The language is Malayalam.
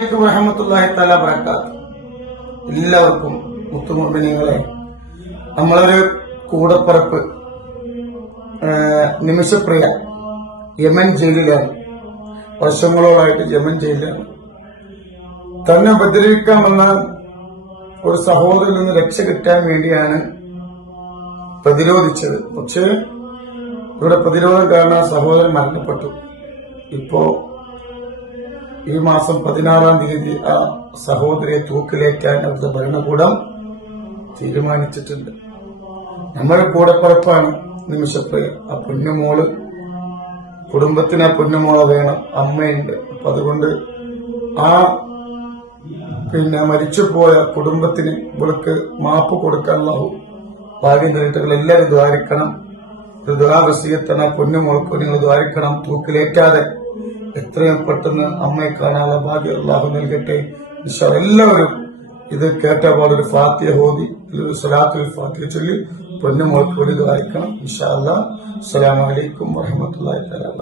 വറഹ്മത്തുള്ളാഹി തആല ബറകാത്ത്. എല്ലാവർക്കും മുത്തുമുഅ്മിനീങ്ങളെ, നമ്മളൊരു കൂടപ്പറപ്പ് നിമിഷപ്രിയ യമൻ ജയിലിലാണ്. വർഷങ്ങളോളായിട്ട് യമൻ ജയിലിലാണ്. തന്നെ ഉപദ്രവിക്കാൻ വന്ന ഒരു സഹോദരനിൽ നിന്ന് രക്ഷ കിട്ടാൻ വേണ്ടിയാണ് പ്രതിരോധിച്ചത്. പക്ഷേ ഇവിടെ പ്രതിരോധം കാരണം സഹോദരൻ മരണപ്പെട്ടു. ഇപ്പോ ഈ മാസം 16-ാം തീയതി ആ സഹോദരിയെ തൂക്കിലേറ്റാൻ അവിടുത്തെ ഭരണകൂടം തീരുമാനിച്ചിട്ടുണ്ട്. നമ്മുടെ കൂടപ്പുറപ്പാണ് നിമിഷപ്രിയ. ആ പൊന്നുമോള്, കുടുംബത്തിന് ആ പൊന്നുമോളെ വേണം, അമ്മയുണ്ട്. അപ്പൊ അതുകൊണ്ട് ആ മരിച്ചുപോയ കുടുംബത്തിന് ഇവൾക്ക് മാപ്പ് കൊടുക്കാനുള്ള ഭാഗ്യം തരട്ടെ. എല്ലാവരും ദ്വാരിക്കണം. ഒരു ദ്വാവസീയത്തന പൊന്നുമോൾക്ക് നിങ്ങൾ ദ്വാരിക്കണം. തൂക്കിലേറ്റാതെ എത്രയും പെട്ടെന്ന് അമ്മയെ കാണാനുള്ള ഭാഗ്യം അല്ലാഹു നൽകട്ടെ. എല്ലാവരും ഇത് കേട്ടപാട് ഒരു ഫാത്തിഹ ഓതി, ഒരു സ്വലാത്തുൽ ഫാത്തിഹ ചൊല്ലി പൊന്നുമോൾക്ക് വേണ്ടി ദ്വാരിക്കണം. ഇൻഷാ അല്ലാഹ്. അസ്സലാമു അലൈക്കും വറഹ്മത്തുള്ളാഹി തആല.